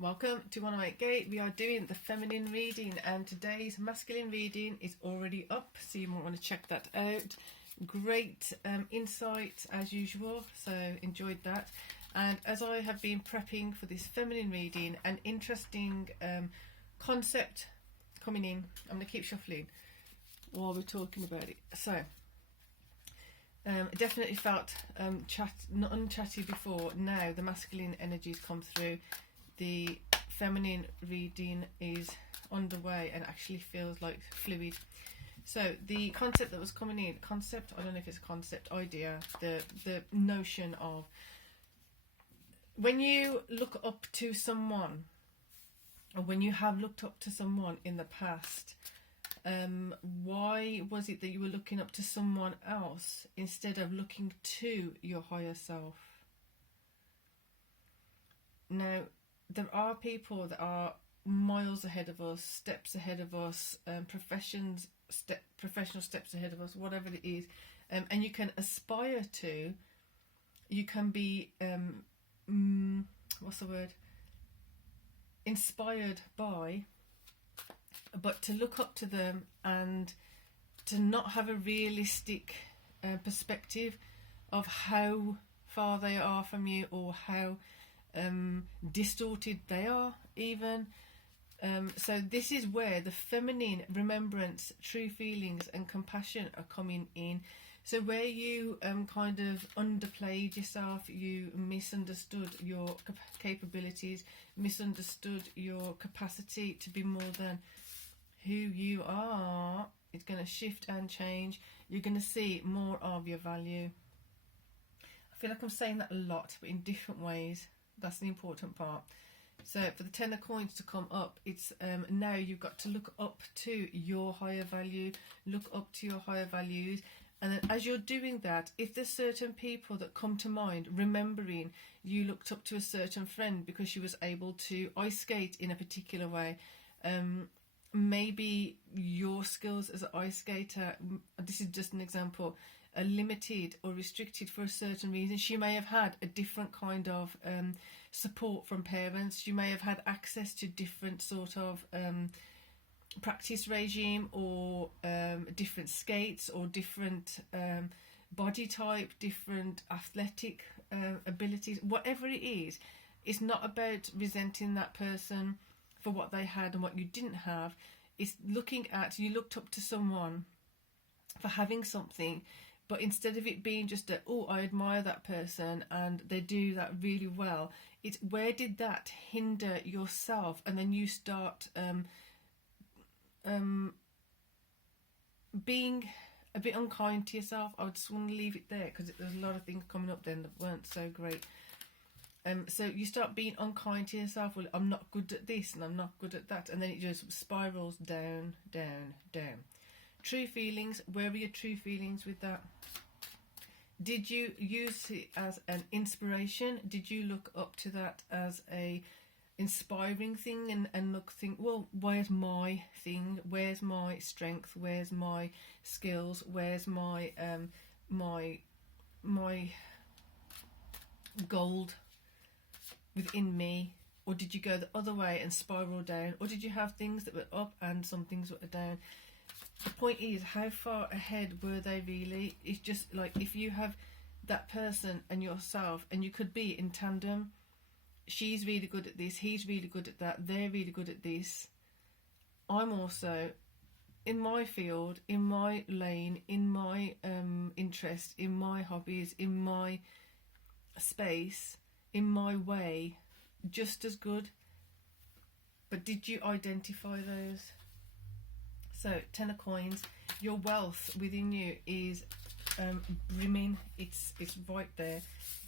Welcome to 108Gate. We are doing the feminine reading and today's masculine reading is already up, so you might want to check that out. Great insight as usual, so enjoyed that. And as I have been prepping for this feminine reading, an interesting concept coming in. I'm going to keep shuffling while we're talking about it. So definitely felt not unchatty before. Now the masculine energies come through. The feminine reading is underway and actually feels like fluid. So the concept that was coming in, I don't know if it's a concept, idea, the notion of when you look up to someone, or when you have looked up to someone in the past, why was it that you were looking up to someone else instead of looking to your higher self? Now, there are people that are miles ahead of us, steps ahead of us, professional steps ahead of us, whatever it is, and you can aspire to, you can be, inspired by, but to look up to them and to not have a realistic perspective of how far they are from you, or how distorted they are even. So this is where the feminine remembrance, true feelings and compassion are coming in. So where you kind of underplayed yourself, you misunderstood your capabilities, misunderstood your capacity to be more than who you are, it's going to shift and change. You're going to see more of your value. I feel like I'm saying that a lot, but in different ways. That's the important part. So for the 10 of coins to come up, it's now you've got to look up to your higher value, look up to your higher values. And then as you're doing that, if there's certain people that come to mind, remembering you looked up to a certain friend because she was able to ice skate in a particular way, maybe your skills as an ice skater, this is just an example, are limited or restricted for a certain reason. She may have had a different kind of support from parents. She may have had access to different sort of practice regime, or different skates, or different body type, different athletic abilities, whatever it is. It's not about resenting that person for what they had and what you didn't have. It's looking at, you looked up to someone for having something, but instead of it being just oh, I admire that person and they do that really well, it's where did that hinder yourself? And then you start being a bit unkind to yourself. I just want to leave it there because there's a lot of things coming up then that weren't so great. So you start being unkind to yourself. Well, I'm not good at this and I'm not good at that, and then it just spirals down, down, down. True feelings. Where were your true feelings with that? Did you use it as an inspiration? Did you look up to that as a inspiring thing and think, well, where's my thing? Where's my strength? Where's my skills? Where's my my gold within me? Or did you go the other way and spiral down? Or did you have things that were up and some things that were down? The point is, how far ahead were they really? It's just like, if you have that person and yourself, and you could be in tandem. She's really good at this, he's really good at that, they're really good at this. I'm also in my field, in my lane, in my interest, in my hobbies, in my space, in my way, just as good. But did you identify those? So 10 of coins, your wealth within you is brimming. It's right there.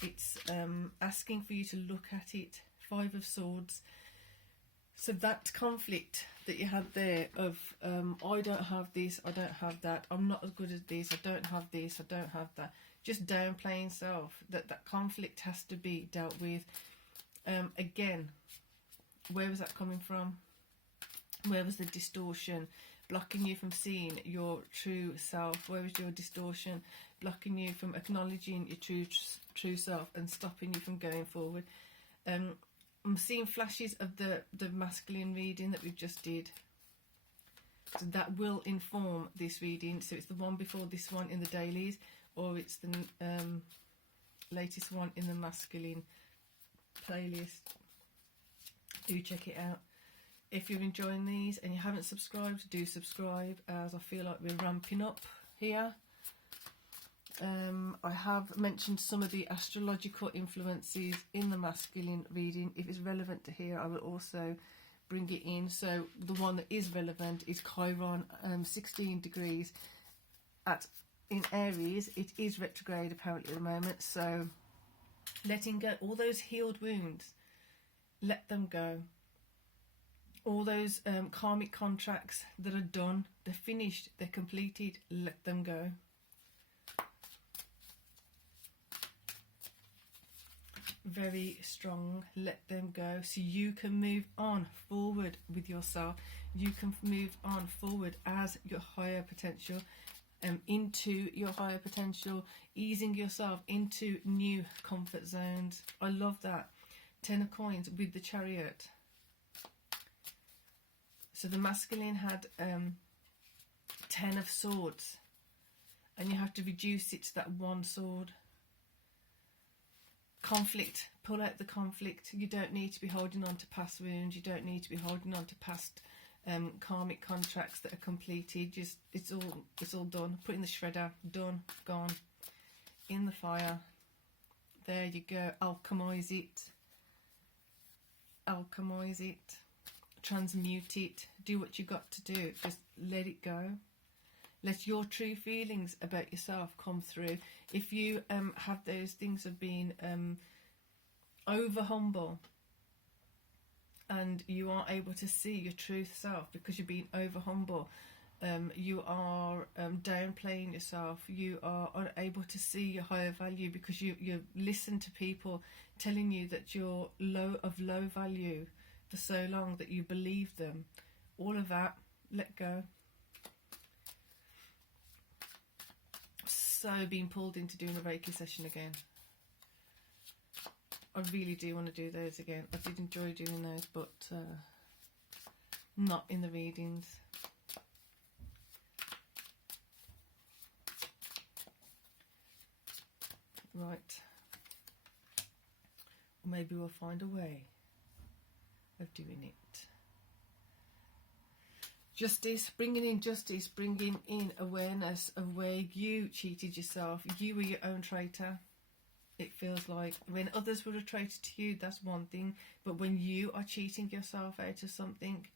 It's asking for you to look at it. 5 of swords. So that conflict that you had there of I don't have this, I don't have that, I'm not as good as this, I don't have this, I don't have that, just downplaying self, that conflict has to be dealt with. Again, where was that coming from? Where was the distortion blocking you from seeing your true self? Where was your distortion blocking you from acknowledging your true self and stopping you from going forward? I'm seeing flashes of the masculine reading that we've just did. So that will inform this reading. So it's the one before this one in the dailies, or it's the latest one in the masculine playlist. Do check it out. If you're enjoying these and you haven't subscribed, do subscribe, as I feel like we're ramping up here. I have mentioned some of the astrological influences in the masculine reading. If it's relevant to here, I will also bring it in. So the one that is relevant is Chiron, 16 degrees in Aries. It is retrograde apparently at the moment, so letting go all those healed wounds, let them go. All those karmic contracts that are done, they're finished, they're completed, let them go. Very strong, let them go, so you can move on forward with yourself. You can move on forward as your higher potential, into your higher potential, easing yourself into new comfort zones. I love that. 10 of coins with the Chariot. So the masculine had 10 of swords, and you have to reduce it to that one sword. Conflict, pull out the conflict. You don't need to be holding on to past wounds. You don't need to be holding on to past karmic contracts that are completed. Just it's all done. Put in the shredder. Done. Gone. In the fire. There you go. Alchemize it. Alchemize it. Transmute it. Do what you got to do. Just let it go. Let your true feelings about yourself come through. If you have those things of being over humble, and you are able to see your true self because you're being over humble, you are downplaying yourself, you are unable to see your higher value because you listen to people telling you that you're low value for so long that you believe them. All of that, let go. So being pulled into doing a Reiki session again. I really do want to do those again. I did enjoy doing those, but not in the readings. Right. Or maybe we'll find a way of doing it. Justice, bringing in justice, bringing in awareness of where you cheated yourself. You were your own traitor. It feels like when others were a traitor to you, that's one thing. But when you are cheating yourself out of something,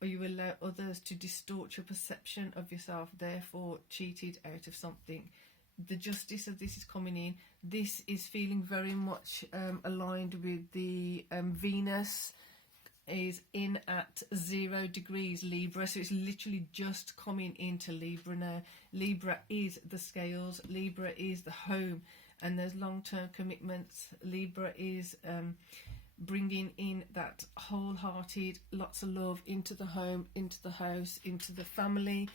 or you allow others to distort your perception of yourself, therefore cheated out of something, the justice of this is coming in. This is feeling very much aligned with the Venus is in at 0 degrees Libra, so it's literally just coming into Libra now. Libra is the scales, Libra is the home, and there's long-term commitments. Libra is bringing in that wholehearted, lots of love into the home, into the house, into the family.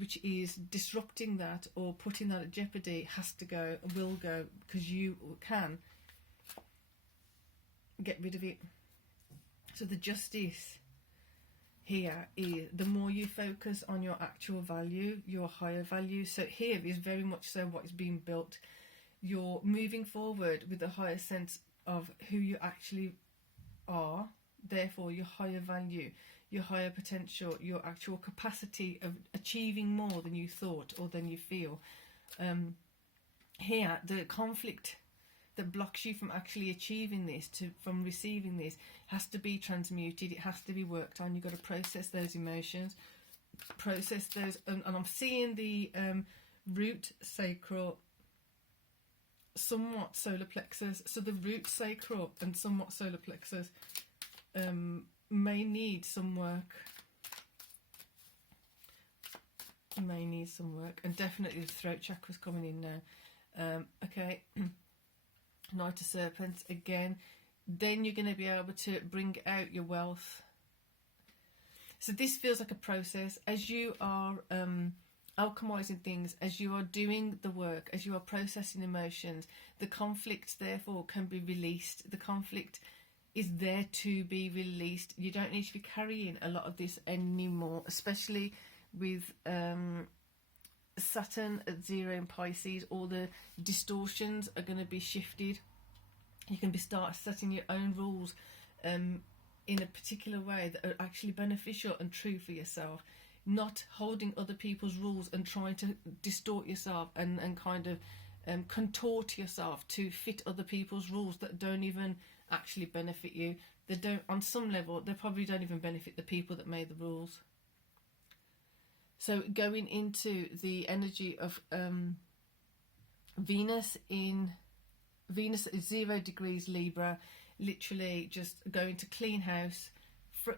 Which is disrupting that or putting that at jeopardy has to go, will go, because you can get rid of it. So the justice here is the more you focus on your actual value, your higher value. So here is very much so what is being built. You're moving forward with a higher sense of who you actually are, therefore your higher value, your higher potential, your actual capacity of achieving more than you thought or than you feel. Here, the conflict that blocks you from actually achieving this, from receiving this, has to be transmuted. It has to be worked on. You've got to process those emotions, process those. And I'm seeing the root sacral, somewhat solar plexus. So the root sacral and somewhat solar plexus may need some work. May need some work, and definitely the throat chakra's coming in now. Okay. Knight of Serpents again. Then you're going to be able to bring out your wealth. So this feels like a process as you are alchemizing things, as you are doing the work, as you are processing emotions, the conflict therefore can be released. The conflict is there to be released. You don't need to be carrying a lot of this anymore, especially with Saturn at 0 in Pisces. All the distortions are going to be shifted. You can start setting your own rules in a particular way that are actually beneficial and true for yourself, not holding other people's rules and trying to distort yourself and kind of contort yourself to fit other people's rules that don't even actually benefit you. They don't, on some level, they probably don't even benefit the people that made the rules. So going into the energy of Venus at 0 degrees Libra, literally just going to clean house,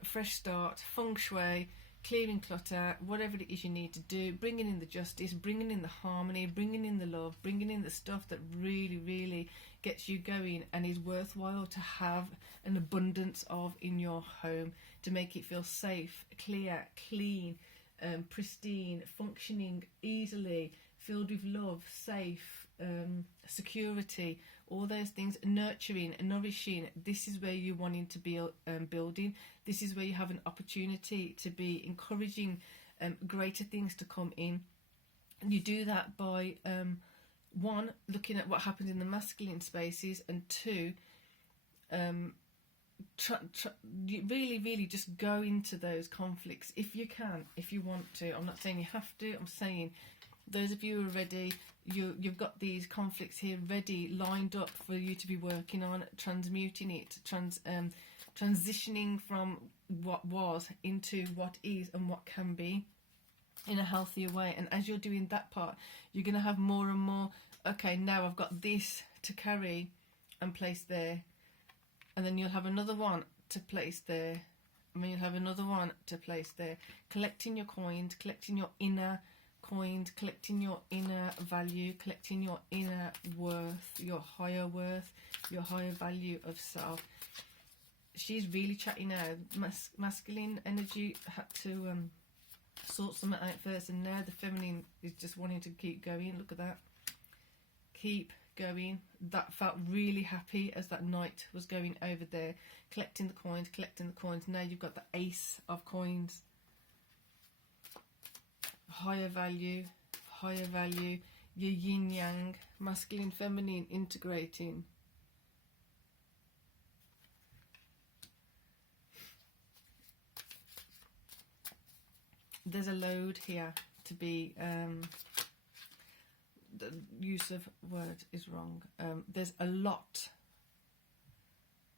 fresh start, feng shui, clearing clutter, whatever it is you need to do, bringing in the justice, bringing in the harmony, bringing in the love, bringing in the stuff that really, really gets you going and is worthwhile to have an abundance of in your home, to make it feel safe, clear, clean, pristine, functioning easily, filled with love, safe, security, all those things, nurturing, nourishing. This is where you're wanting to be building. This is where you have an opportunity to be encouraging greater things to come in. And you do that by one, looking at what happens in the masculine spaces, and two, really just go into those conflicts if you can, if you want to. I'm not saying you have to. I'm saying those of you who are ready, you've got these conflicts here ready, lined up for you to be working on, transmuting it, transitioning from what was into what is and what can be in a healthier way. And as you're doing that part, you're going to have more and more, okay, now I've got this to carry and place there, and then you'll have another one to place there, and then you'll have another one to place there, collecting your coins, collecting your inner coins, collecting your inner value, collecting your inner worth, your higher value of self. She's really chatty now. Masculine energy had to sort something out first, and now the feminine is just wanting to keep going. Look at that. Keep going. That felt really happy as that knight was going over there, collecting the coins, collecting the coins. Now you've got the ace of coins. Higher value, your yin yang, masculine, feminine, integrating. There's a load here to be, the use of word is wrong. There's a lot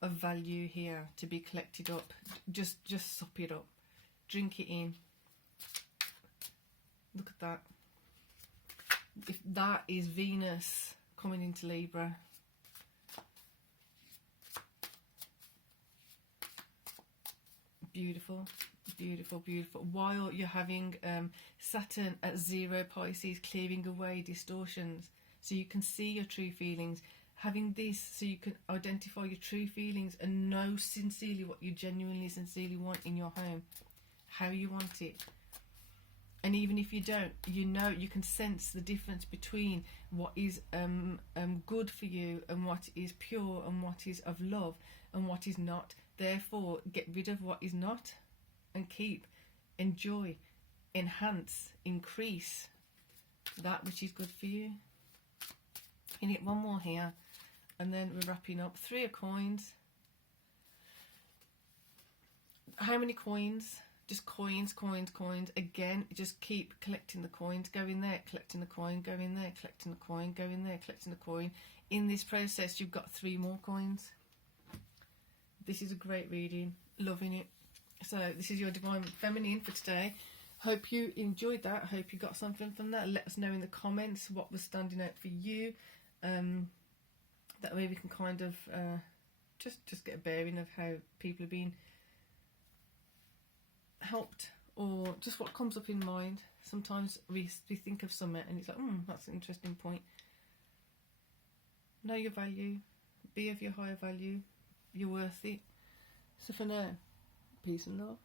of value here to be collected up. Just sup it up, drink it in. Look at that. If that is Venus coming into Libra. Beautiful, beautiful, beautiful. While you're having Saturn at 0 Pisces, clearing away distortions so you can see your true feelings. Having this so you can identify your true feelings and know sincerely what you genuinely, sincerely want in your home, how you want it. And even if you don't, you know, you can sense the difference between what is good for you and what is pure and what is of love and what is not. Therefore, get rid of what is not and keep, enjoy, enhance, increase that which is good for you. You need one more here, and then we're wrapping up. 3 of coins. How many coins? Just coins, coins, coins. Again, just keep collecting the coins. Go in there, collecting the coin. Go in there, collecting the coin. Go in there, collecting the coin. In this process, you've got 3 more coins. This is a great reading. Loving it. So this is your Divine Feminine for today. Hope you enjoyed that. Hope you got something from that. Let us know in the comments what was standing out for you. That way we can kind of just get a bearing of how people are being helped, or just what comes up in mind. Sometimes we think of something and it's like, that's an interesting point. Know your value, be of your higher value, you're worth it. So for now, peace and love.